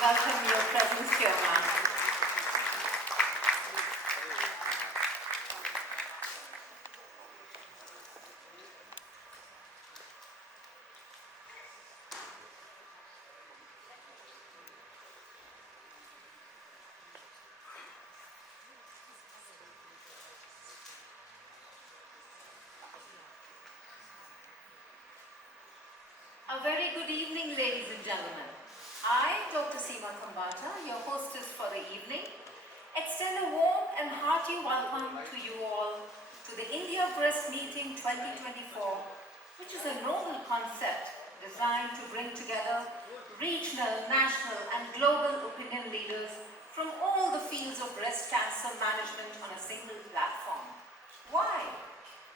welcome your presence here, ma'am. A very good evening, ladies and gentlemen. I, Dr. Seema Thambata, your hostess for the evening, extend a warm and hearty welcome to you all to the India Press Meeting 2024, which is a novel concept designed to bring together regional, national and global opinion leaders from all the fields of breast cancer management on a single platform. Why?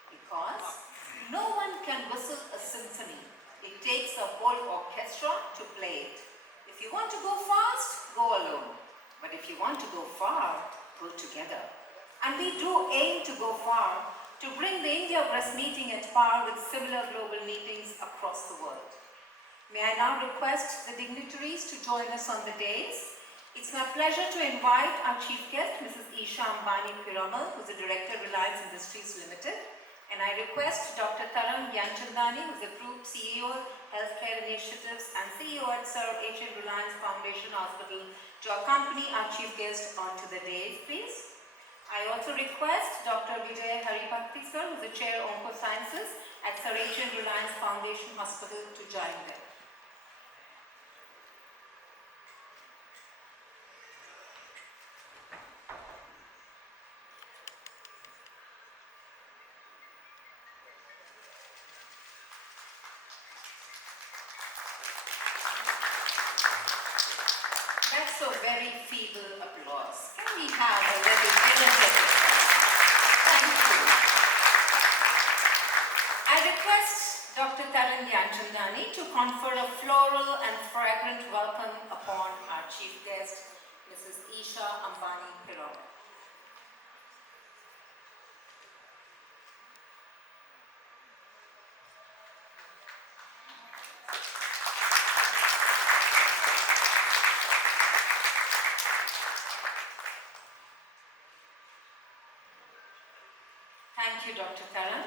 Because no one can whistle a symphony. It takes a whole orchestra to play it. If you want to go fast, go alone. But if you want to go far, go together. And we do aim to go far to bring the India Press Meeting at par with similar global meetings across the world. May I now request the dignitaries to join us on the dais. It's my pleasure to invite our chief guest, Mrs. Isha Ambani Piramal, who's the Director, Reliance Industries Limited. And I request Dr. Taran Gyanchandani, who is the Group CEO, Healthcare Initiatives and CEO at Sir H.L. Reliance Foundation Hospital, to accompany our chief guest onto the dais, please. I also request Dr. Vijay Haripakti, sir, who is the Chair of Oncosciences at Sir H.L. Reliance Foundation Hospital, to join them. That's a very feeble applause. Can we have a little energetic? Thank you. I request Dr. Taran Gyanchandani to confer a floral and fragrant welcome upon our chief guest, Mrs. Isha Ambani Piramal. Thank you, Dr. Taran.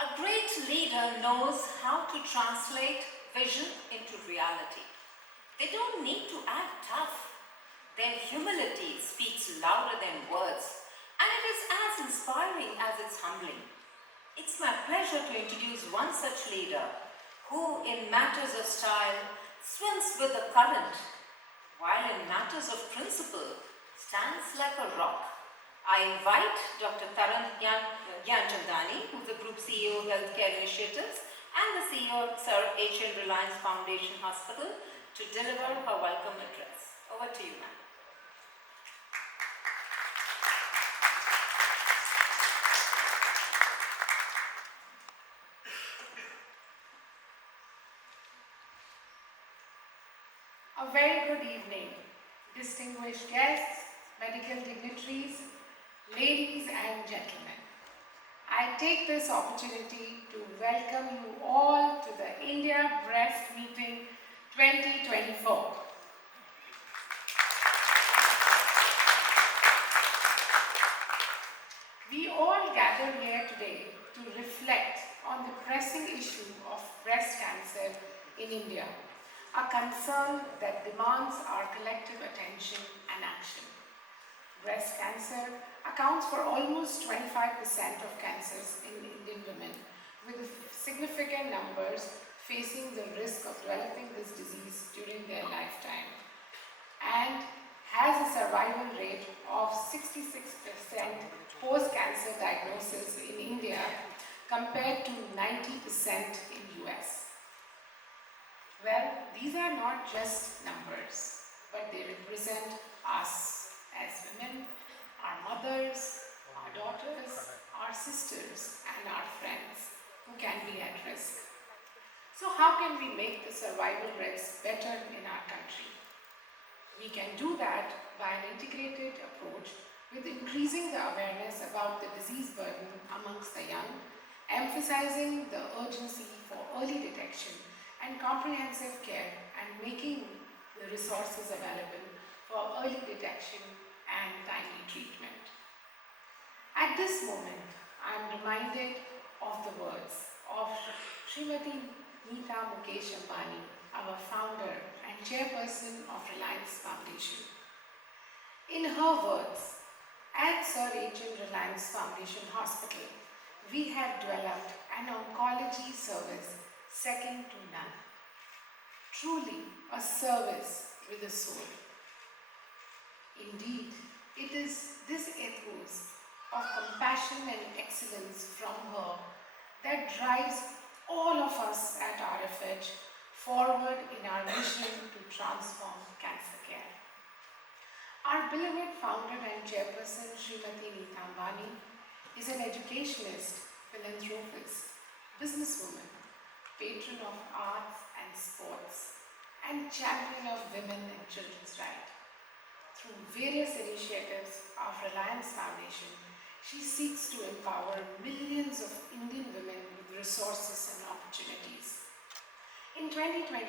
A great leader knows how to translate vision into reality. They don't need to act tough. Their humility speaks louder than words, and it is as inspiring as it's humbling. It's my pleasure to introduce one such leader who, in matters of style, swims with the current, while in matters of principle, stands like a rock. I invite Dr. Taran Gyanchandani, who is the Group CEO of Healthcare Initiatives and the CEO of Sir H.L. Reliance Foundation Hospital, to deliver her welcome address. Over to you, ma'am. A very good evening, distinguished guests, medical dignitaries, ladies and gentlemen. I take this opportunity to welcome you all to the India Breast Meeting 2024. We all gather here today to reflect on the pressing issue of breast cancer in India, a concern that demands our collective attention and action. Breast cancer accounts for almost 25% of cancers in Indian women, with significant numbers facing the risk of developing this disease during their lifetime, and has a survival rate of 66% post-cancer diagnosis in India compared to 90% in US. Well, these are not just numbers, but they represent us as women, our mothers, our daughters, our sisters, and our friends who can be at risk. So how can we make the survival rates better in our country? We can do that by an integrated approach with increasing the awareness about the disease burden amongst the young, emphasizing the urgency for early detection and comprehensive care, and making the resources available for early detection and timely treatment. At this moment, I am reminded of the words of Srimati Neeta Mukesh Ambani, our founder and chairperson of Reliance Foundation. In her words, at Sir H.M. Reliance Foundation Hospital, we have developed an oncology service second to none. Truly a service with a soul. Indeed, it is this ethos of compassion and excellence from her that drives all of us at RFH forward in our mission to transform cancer care. Our beloved founder and chairperson, Srimati Neeta Ambani, is an educationist, philanthropist, businesswoman, patron of arts and sports, and champion of women and children's rights. Through various initiatives of Reliance Foundation, she seeks to empower millions of Indian women with resources and opportunities. In 2023,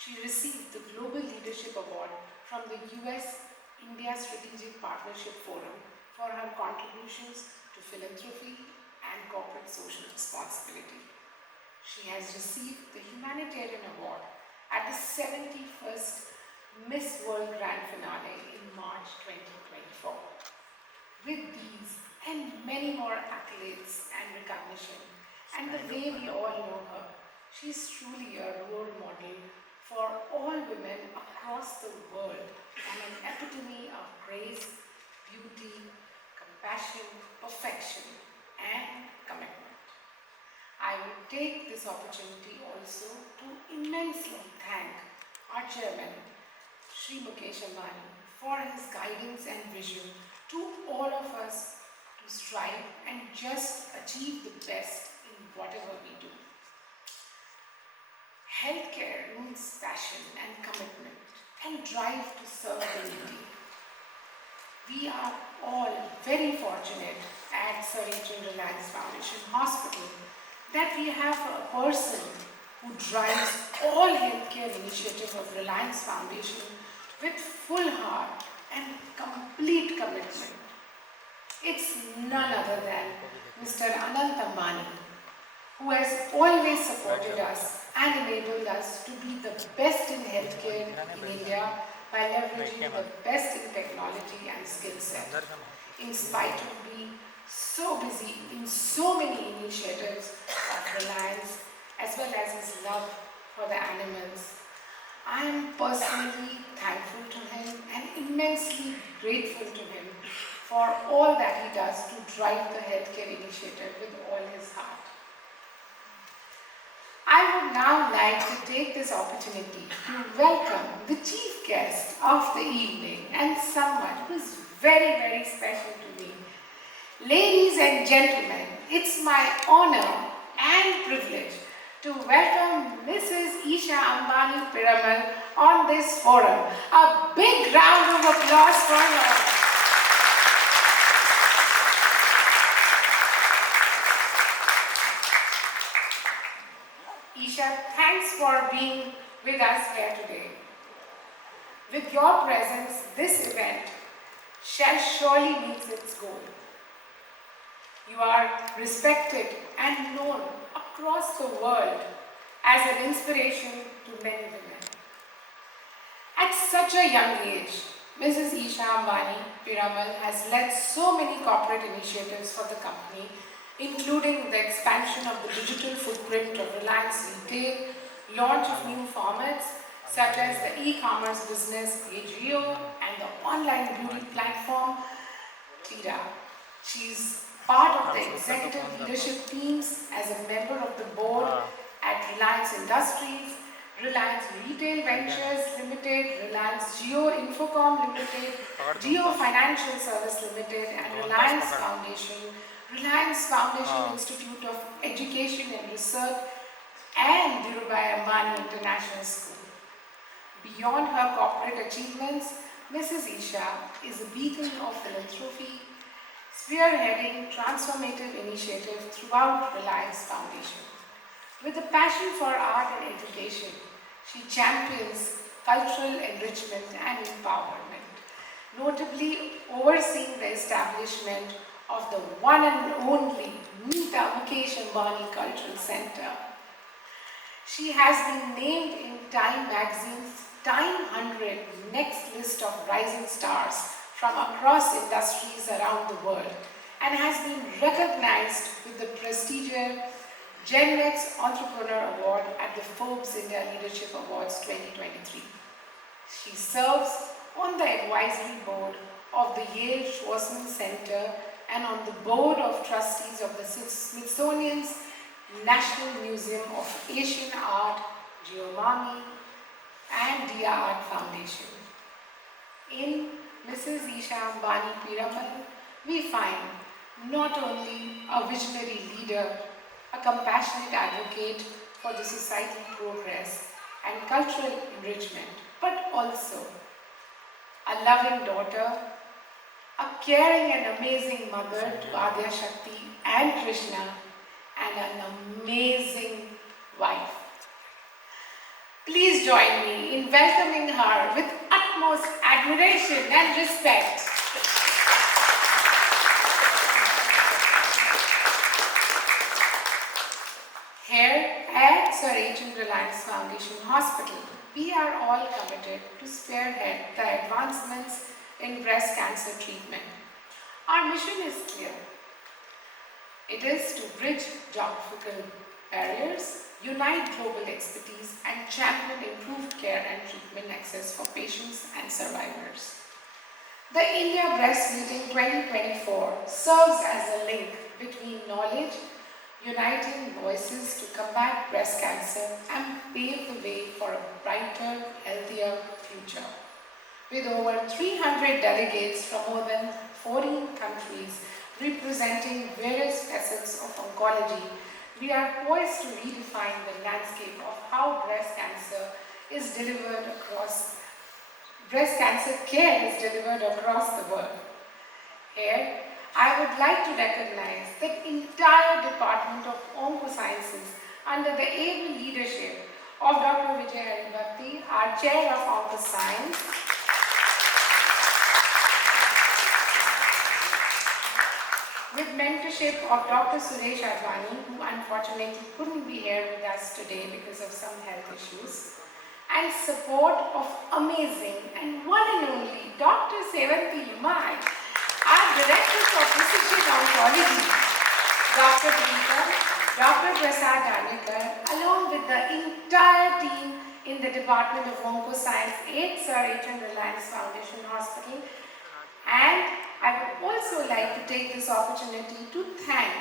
she received the Global Leadership Award from the US-India Strategic Partnership Forum for her contributions to philanthropy and corporate social responsibility. She has received the Humanitarian Award at the 71st Miss World Grand Finale in March 2024. With these and many more accolades and recognition, and the way we all know her, she is truly a role model for all women across the world and an epitome of grace, beauty, compassion, perfection, and commitment. I will take this opportunity also to immensely thank our chairman, Sri Mukesh Ambani, for his guidance and vision to all of us to strive and just achieve the best in whatever we do. Healthcare needs passion and commitment and drive to serve the needy. We are all very fortunate at Sir H.M. Reliance Foundation Hospital that we have a person who drives all healthcare initiatives of Reliance Foundation with full heart and complete commitment. It's none other than Mr. Anant Ambani, who has always supported us and enabled us to be the best in healthcare in India by leveraging the best in technology and skill set. In spite of being so busy in so many initiatives of Reliance, as well as his love for the animals, I am personally thankful to him and immensely grateful to him for all that he does to drive the healthcare initiative with all his heart. I would now like to take this opportunity to welcome the chief guest of the evening and someone who is very, very special to me. Ladies and gentlemen, it's my honor and privilege to welcome Mrs. Isha Ambani Piramal on this forum. A big round of applause for her. Isha, thanks for being with us here today. With your presence, this event shall surely meet its goal. You are respected and known across the world as an inspiration to many women. At such a young age, Mrs. Isha Ambani Piramal has led so many corporate initiatives for the company, including the expansion of the digital footprint of Reliance Retail, launch of new formats such as the e-commerce business AGO and the online beauty platform Tira. She's part of the executive leadership teams as a member of the board at Reliance Industries, Reliance Retail Ventures Limited, Reliance Geo Infocom Limited, Geo Financial Service Limited, and Reliance Foundation Institute of Education and Research, and Dhirubhai Ambani International School. Beyond her corporate achievements, Mrs. Isha is a beacon of philanthropy, spearheading transformative initiatives throughout Reliance Foundation. With a passion for art and education, she champions cultural enrichment and empowerment, notably overseeing the establishment of the one and only Isha Ambani Cultural Center. She has been named in Time magazine's Time 100 next list of rising stars from across industries around the world and has been recognized with the prestigious Gen X Entrepreneur Award at the Forbes India Leadership Awards 2023. She serves on the advisory board of the Yale Schwarzman Center and on the board of trustees of the Smithsonian's National Museum of Asian Art, Geomami, and Dia Art Foundation. In Mrs. Isha Ambani Piramal, we find not only a visionary leader, a compassionate advocate for the societal progress and cultural enrichment, but also a loving daughter, a caring and amazing mother to Adya Shakti and Krishna, and an amazing wife. Please join me in welcoming her with utmost admiration and respect. Here at Sir H.M. Reliance Foundation Hospital, we are all committed to spearhead the advancements in breast cancer treatment. Our mission is clear. It is to bridge geographical barriers, unite global expertise, and champion improved care and treatment access for patients and survivors. The India Breast Meeting 2024 serves as a link between knowledge, uniting voices to combat breast cancer and pave the way for a brighter, healthier future. With over 300 delegates from more than 14 countries representing various facets of oncology, we are poised to redefine the landscape of how breast cancer care is delivered across the world. Here, I would like to recognize the entire Department of Oncosciences under the able leadership of Dr. Vijay Haribhakti, our Chair of Oncoscience, with mentorship of Dr. Suresh Advani, who unfortunately couldn't be here with us today because of some health issues, and support of amazing and one and only Dr. Sevanti Lumai, our Director for Precision Oncology, Dr. Deepa, Dr. Prasad Danekar, along with the entire team in the Department of Oncoscience at Sir H.M. Reliance Foundation Hospital. And I would also like to take this opportunity to thank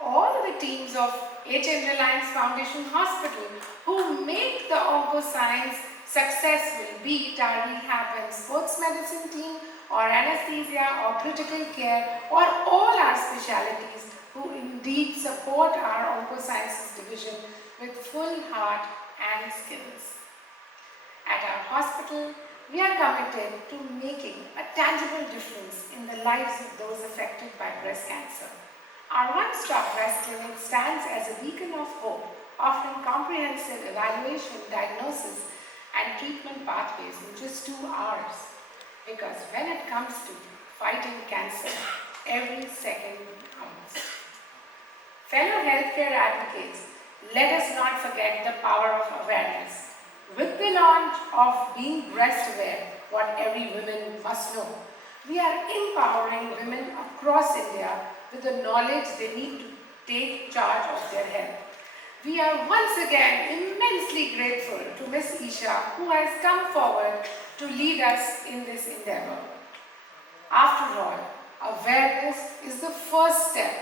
all the teams of H.M. Reliance Foundation Hospital who make the Oncoscience successful, be it our rehab and sports medicine team, or anesthesia, or critical care, or all our specialties who indeed support our Oncosciences division with full heart and skills. At our hospital, we are committed to making a tangible difference in the lives of those affected by breast cancer. Our one-stop breast clinic stands as a beacon of hope, offering comprehensive evaluation, diagnosis, and treatment pathways in just 2 hours. Because when it comes to fighting cancer, every second counts. Fellow healthcare advocates, let us not forget the power of awareness. With the launch of Being Breast Aware, what every woman must know, we are empowering women across India with the knowledge they need to take charge of their health. We are once again immensely grateful to Ms. Isha, who has come forward to lead us in this endeavor. After all, awareness is the first step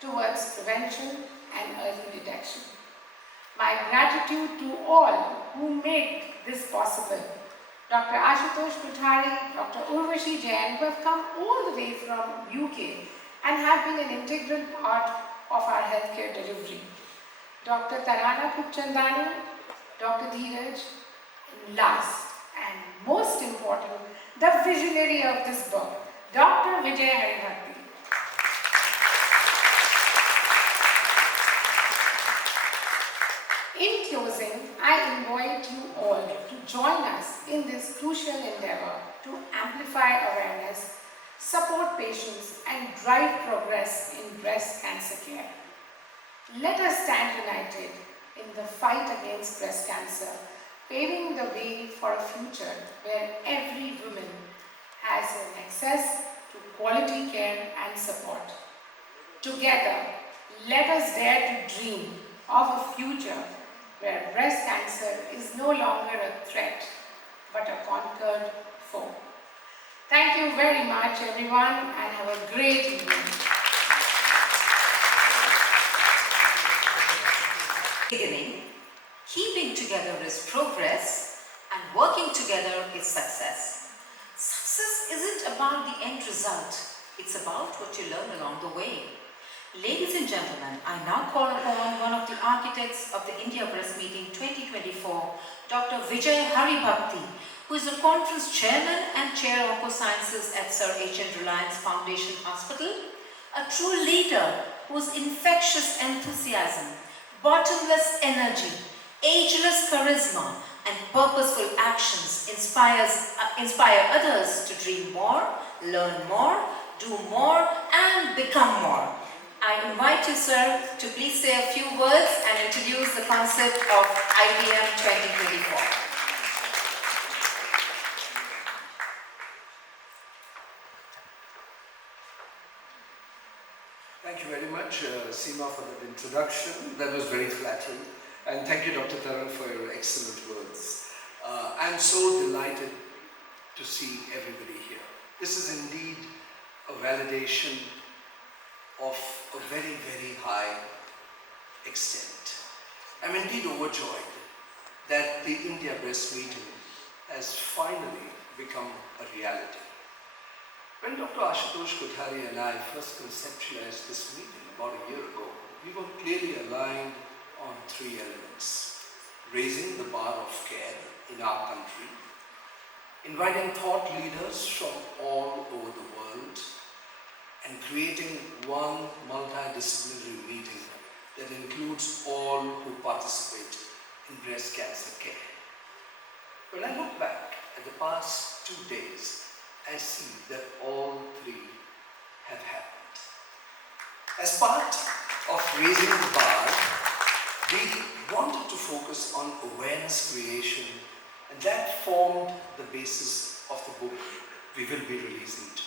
towards prevention and early detection. My gratitude to all who made this possible. Dr. Ashutosh Kothari, Dr. Urvashi Jain, who have come all the way from UK and have been an integral part of our healthcare delivery. Dr. Tarana Kupchandani, Dr. Dheeraj, and last and most important, the visionary of this book, Dr. Vijay Haribhakti. In closing, closing, I invite you all to join us in this crucial endeavor to amplify awareness, support patients, and drive progress in breast cancer care. Let us stand united in the fight against breast cancer, paving the way for a future where every woman has an access to quality care and support. Together, let us dare to dream of a future where breast cancer is no longer a threat but a conquered foe. Thank you very much, everyone, and have a great evening. Beginning, keeping together is progress and working together is success. Success isn't about the end result, it's about what you learn along the way. Ladies and gentlemen, I now call upon one of the architects of the India Breast Meeting 2024, Dr. Vijay Haribhakti, who is the conference chairman and chair of Oncosciences at Sir H. N. Reliance Foundation Hospital, a true leader whose infectious enthusiasm, bottomless energy, ageless charisma, and purposeful actions inspire others to dream more, learn more, do more, and become more. I invite you, sir, to please say a few words and introduce the concept of IBM 2024. Thank you very much, Seema, for that introduction. That was very flattering. And thank you, Dr. Taran, for your excellent words. I'm so delighted to see everybody here. This is indeed a validation of a very, very high extent. I'm indeed overjoyed that the India Breast Meeting has finally become a reality. When Dr. Ashutosh Kothari and I first conceptualized this meeting about a year ago, we were clearly aligned on three elements: raising the bar of care in our country, inviting thought leaders from all over the world, and creating one multidisciplinary meeting that includes all who participate in breast cancer care. When I look back at the past 2 days, I see that all three have happened. As part of raising the bar, we wanted to focus on awareness creation, and that formed the basis of the book we will be releasing today.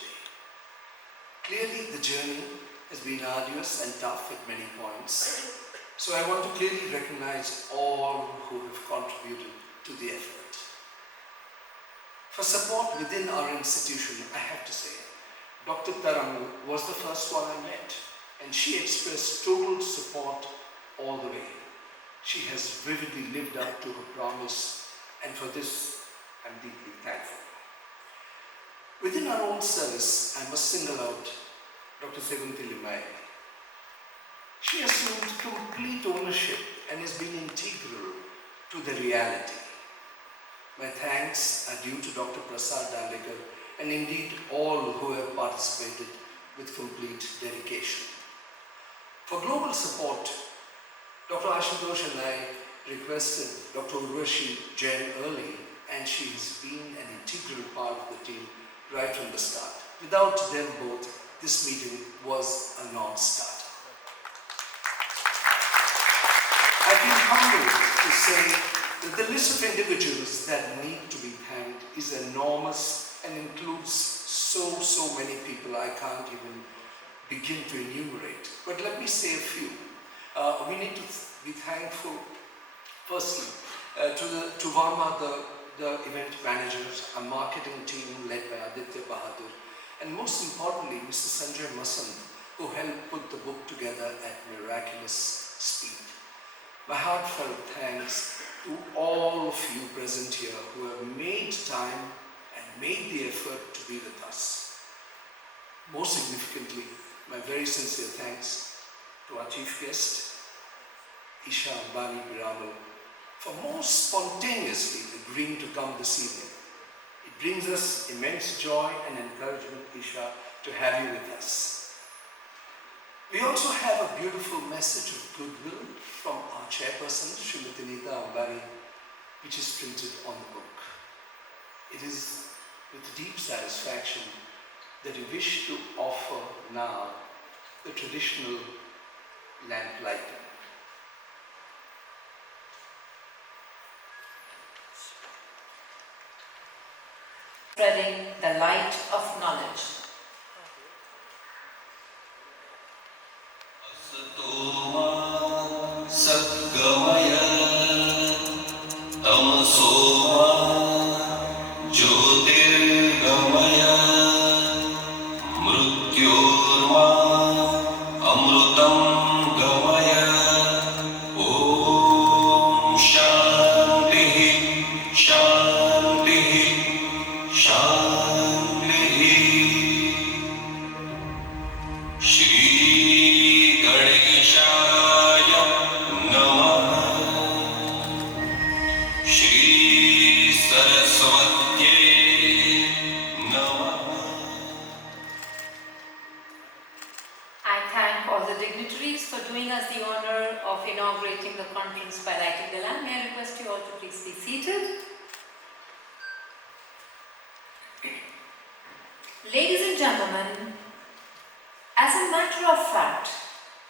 Clearly, the journey has been arduous and tough at many points, so I want to clearly recognize all who have contributed to the effort. For support within our institution, I have to say, Dr. Piramal was the first one I met, and she expressed total support all the way. She has vividly lived up to her promise, and for this, I'm deeply thankful. Within our own service, I must single out Dr. Sevanthi Limai. She assumed complete ownership and has been integral to the reality. My thanks are due to Dr. Prasad Dandekar and indeed all who have participated with complete dedication. For global support, Dr. Ashutosh and I requested Dr. Urvashi Jain early, and she has been an integral part of the team right from the start. Without them both, this meeting was a non-starter. I feel humbled to say that the list of individuals that need to be thanked is enormous and includes so many people I can't even begin to enumerate. But let me say a few. We need to be thankful, firstly, to Varma, the event managers, a marketing team led by Aditya Bahadur, and most importantly, Mr. Sanjay Masant, who helped put the book together at miraculous speed. My heartfelt thanks to all of you present here who have made time and made the effort to be with us. Most significantly, my very sincere thanks to our chief guest, Isha Ambani Piramal, for most spontaneously agreeing to come this evening. It brings us immense joy and encouragement, Isha, to have you with us. We also have a beautiful message of goodwill from our chairperson, Srimati Isha Ambani, which is printed on the book. It is with deep satisfaction that we wish to offer now the traditional lamp lighting. Spreading the light of knowledge. Inaugurating the conference by lighting the lamp. May I request you all to please be seated. Ladies and gentlemen, as a matter of fact,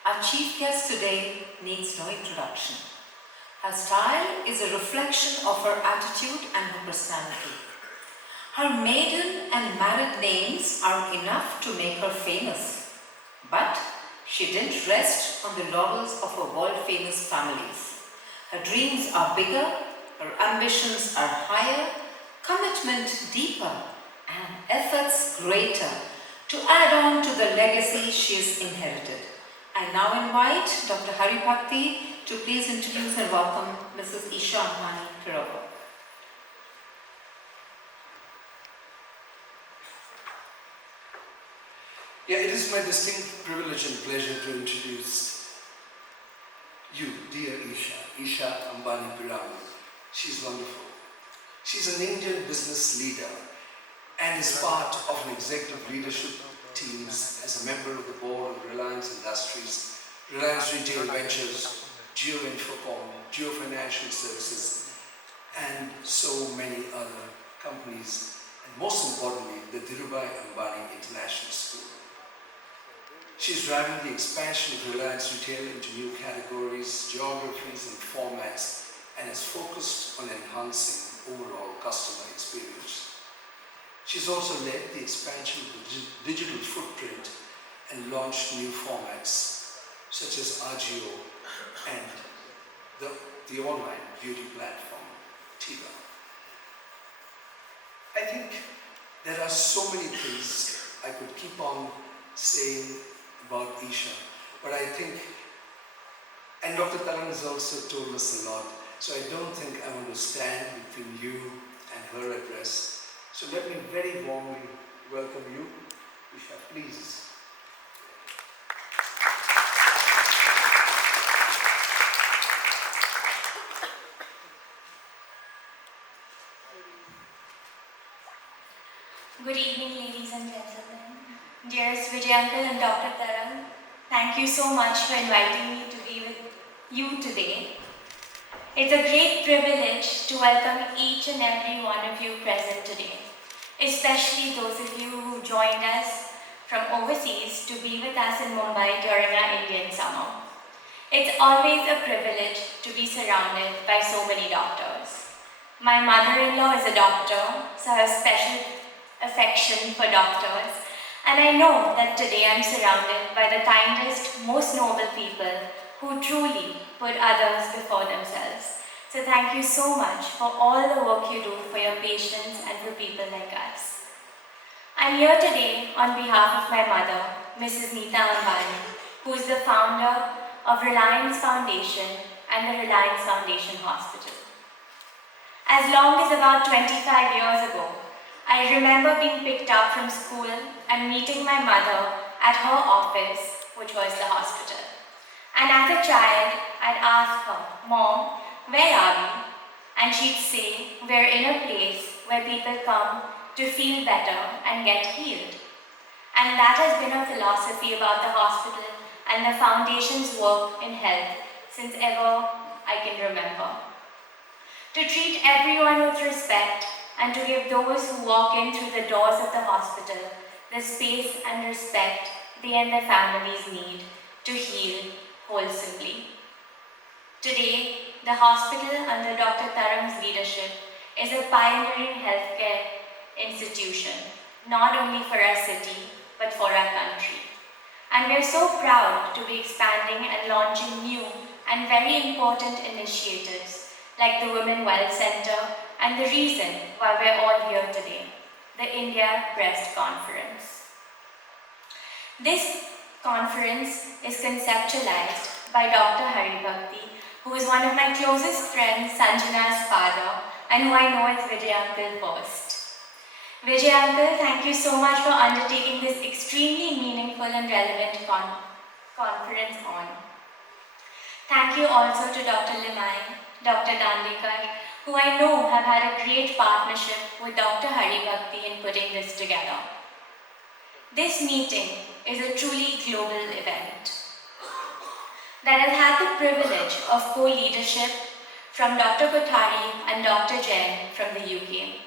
our chief guest today needs no introduction. Her style is a reflection of her attitude and her personality. Her maiden and married names are enough to make her famous, but she didn't rest on the laurels of her world-famous families. Her dreams are bigger, her ambitions are higher, commitment deeper, and efforts greater to add on to the legacy she has inherited. I now invite Dr. Hari Bhakti to please introduce and welcome Mrs. Isha Ambani Piramal. Yeah, it is my distinct privilege and pleasure to introduce you, dear Isha Ambani Piramal. She's wonderful. She's an Indian business leader and is part of an executive leadership teams as a member of the board of Reliance Industries, Reliance Retail Ventures, Jio Infocom, Jio Financial Services, and so many other companies, and most importantly, the Dhirubhai Ambani International School. She's driving the expansion of Reliance Retail into new categories, geographies, and formats, and is focused on enhancing overall customer experience. She's also led the expansion of the digital footprint and launched new formats such as Ajio and the online beauty platform, Tiva. I think there are so many things I could keep on saying about Isha, but I think, and Dr. Taran has also told us a lot, so I don't think I want to stand between you and her address. So let me very warmly welcome you, Isha, please. Good evening, ladies and gentlemen. Dearest Vijayankar and Dr. Taran, thank you so much for inviting me to be with you today. It's a great privilege to welcome each and every one of you present today, especially those of you who joined us from overseas to be with us in Mumbai during our Indian summer. It's always a privilege to be surrounded by so many doctors. My mother-in-law is a doctor, so I have special affection for doctors, and I know that today I'm surrounded by the kindest, most noble people who truly put others before themselves. So thank you so much for all the work you do for your patients and for people like us. I'm here today on behalf of my mother, Mrs. Isha Ambani, who is the founder of Reliance Foundation and the Reliance Foundation Hospital. As long as about 25 years ago, I remember being picked up from school and meeting my mother at her office, which was the hospital. And as a child, I'd ask her, "Mom, where are we?" And she'd say, "We're in a place where people come to feel better and get healed." And that has been her philosophy about the hospital and the Foundation's work in health since ever I can remember. To treat everyone with respect and to give those who walk in through the doors of the hospital the space and respect they and their families need to heal wholesomely. Today, the hospital under Dr. Taram's leadership is a pioneering healthcare institution, not only for our city, but for our country. And we are so proud to be expanding and launching new and very important initiatives like the Women Wealth Center and the reason why we're all here today, the India Breast Conference. This conference is conceptualized by Dr. Hari Bhakti, who is one of my closest friends, Sanjana's father, and who I know as Vijay Uncle first. Vijay Uncle, thank you so much for undertaking this extremely meaningful and relevant conference on. Thank you also to Dr. Limai, Dr. Dandekar, who I know have had a great partnership with Dr. Hari Bhakti in putting this together. This meeting is a truly global event that has had the privilege of co-leadership from Dr. Kothari and Dr. Jain from the UK,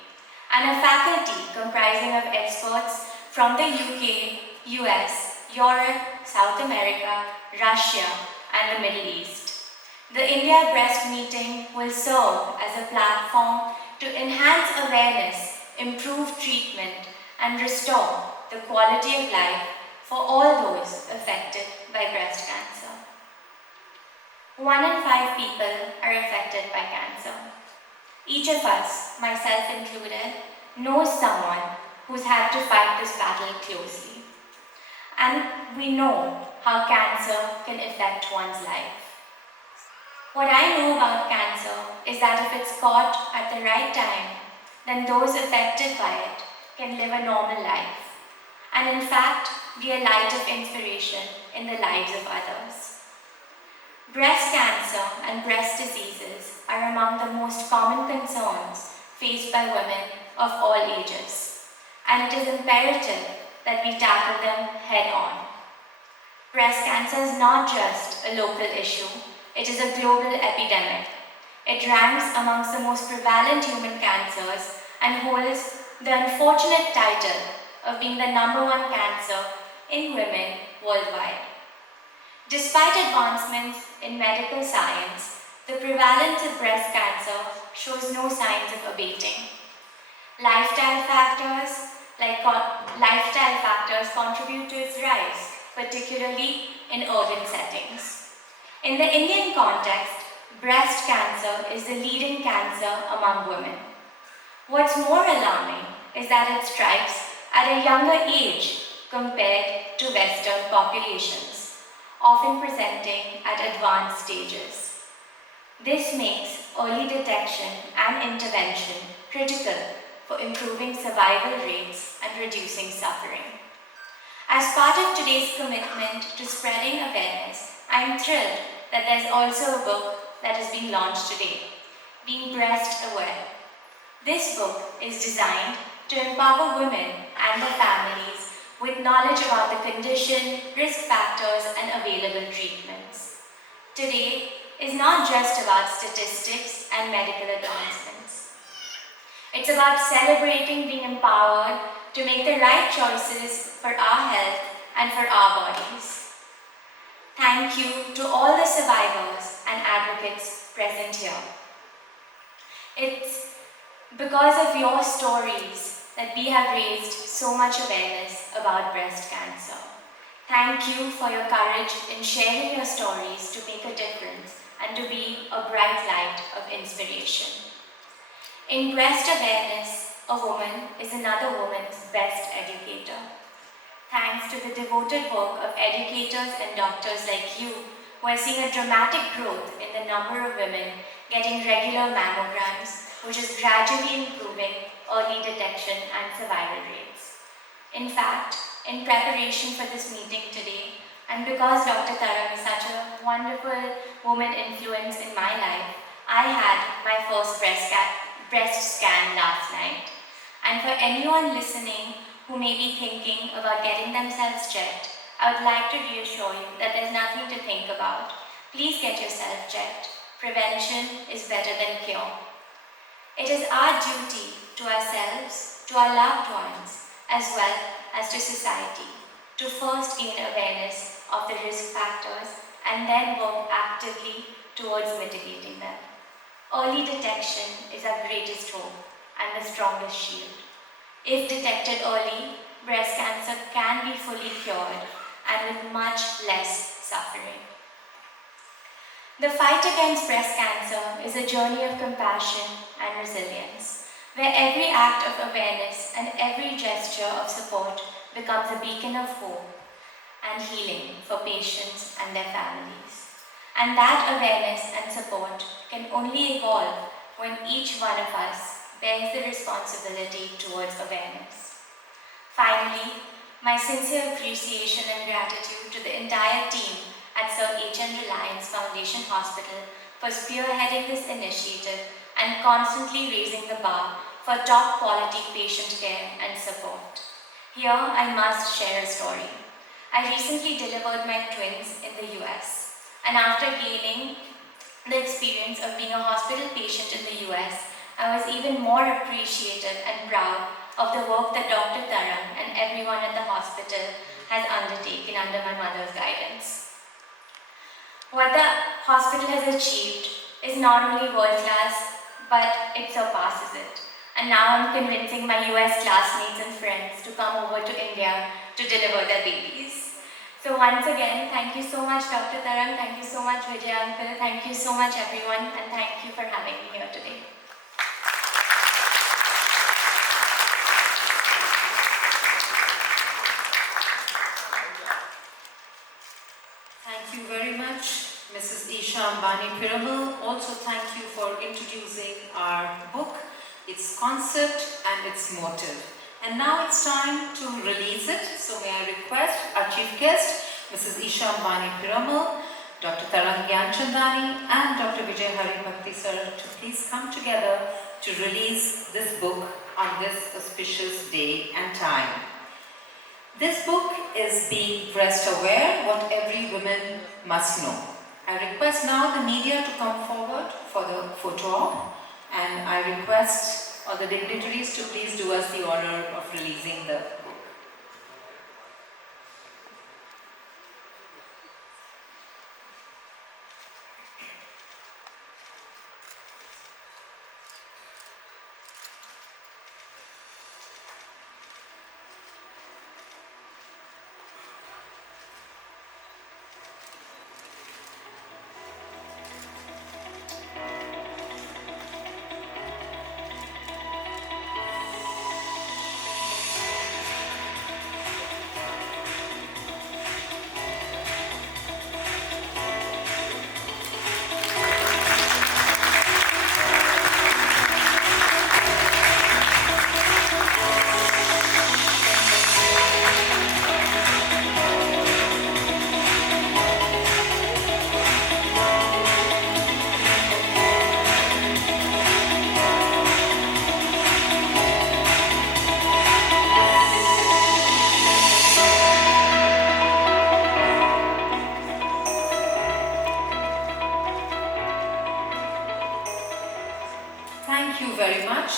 and a faculty comprising of experts from the UK, US, Europe, South America, Russia, and the Middle East. The India Breast meeting will serve as a platform to enhance awareness, improve treatment, and restore the quality of life for all those affected by breast cancer. 1 in 5 people are affected by cancer. Each of us, myself included, knows someone who's had to fight this battle closely. And we know how cancer can affect one's life. What I know about cancer is that if it's caught at the right time, then those affected by it can live a normal life, and in fact, be a light of inspiration in the lives of others. Breast cancer and breast diseases are among the most common concerns faced by women of all ages, and it is imperative that we tackle them head-on. Breast cancer is not just a local issue, it is a global epidemic. It ranks amongst the most prevalent human cancers and holds the unfortunate title of being the #1 cancer in women worldwide. Despite advancements in medical science, the prevalence of breast cancer shows no signs of abating. Lifestyle factors contribute to its rise, particularly in urban settings. In the Indian context, breast cancer is the leading cancer among women. What's more alarming is that it strikes at a younger age compared to Western populations, often presenting at advanced stages. This makes early detection and intervention critical for improving survival rates and reducing suffering. As part of today's commitment to spreading awareness, I am thrilled that there's also a book that is being launched today, Being Breast Aware. This book is designed to empower women and their families with knowledge about the condition, risk factors, and available treatments. Today is not just about statistics and medical advancements. It's about celebrating being empowered to make the right choices for our health and for our bodies. Thank you to all the survivors and advocates present here. It's because of your stories that we have raised so much awareness about breast cancer. Thank you for your courage in sharing your stories to make a difference and to be a bright light of inspiration. In breast awareness, a woman is another woman's best educator. Thanks to the devoted work of educators and doctors like you, who are seeing a dramatic growth in the number of women getting regular mammograms, which is gradually improving early detection and survival rates. In fact, in preparation for this meeting today, and because Dr. Taram is such a wonderful woman influence in my life, I had my first breast scan last night. And for anyone listening who may be thinking about getting themselves checked, I would like to reassure you that there's nothing to think about. Please get yourself checked. Prevention is better than cure. It is our duty to ourselves, to our loved ones, as well as to society, to first gain awareness of the risk factors and then work actively towards mitigating them. Early detection is our greatest hope and the strongest shield. If detected early, breast cancer can be fully cured and with much less suffering. The fight against breast cancer is a journey of compassion and resilience, where every act of awareness and every gesture of support becomes a beacon of hope and healing for patients and their families. And that awareness and support can only evolve when each one of us bears the responsibility towards awareness. Finally, my sincere appreciation and gratitude to the entire team at Sir H.N. Reliance Foundation Hospital for spearheading this initiative and constantly raising the bar for top quality patient care and support. Here, I must share a story. I recently delivered my twins in the US, and after gaining the experience of being a hospital patient in the US, I was even more appreciative and proud of the work that Dr. Tarang and everyone at the hospital has undertaken under my mother's guidance. What the hospital has achieved is not only world-class, but it surpasses it. And now I'm convincing my US classmates and friends to come over to India to deliver their babies. So once again, thank you so much Dr. Tarang, thank you so much Vijay Uncle, thank you so much everyone, and thank you for having me here today. Thank you very much, Mrs. Isha Ambani Piramal. Also thank you for introducing our book, its concept and its motive. And now it's time to release it. So may I request our chief guest, Mrs. Isha Ambani Piramal, Dr. Tarang Gyanchandani and Dr. Vijay Haribhakti sir to please come together to release this book on this auspicious day and time. This book is being breast aware, what every woman must know. I request now the media to come forward for the photo op, and I request all the dignitaries to please do us the honor of releasing the book. Thank you very much.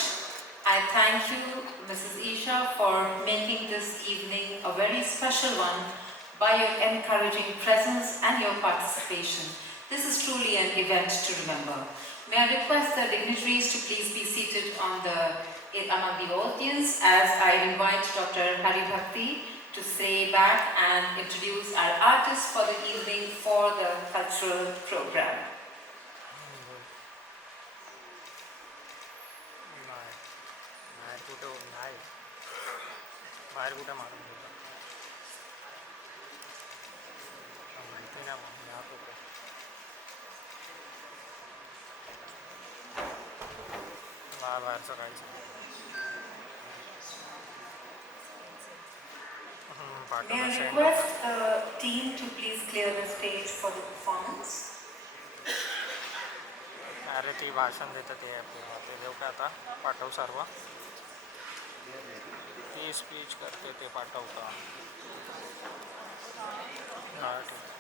I thank you, Mrs. Isha, for making this evening a very special one by your encouraging presence and your participation. This is truly an event to remember. May I request the dignitaries to please be seated among the audience as I invite Dr. Haribhakti to stay back and introduce our artists for the evening for the cultural program. बाहेर कुठे मारून होता माहिती नाही मग आत होतो बाहेरचं काहीच May I request the team to please clear the stage for the performance? अरे ती भाषण देतं ते ते देऊ का आता पाठव सर्व ती स्पीच करते ते पाठवतं हा ठीक आहे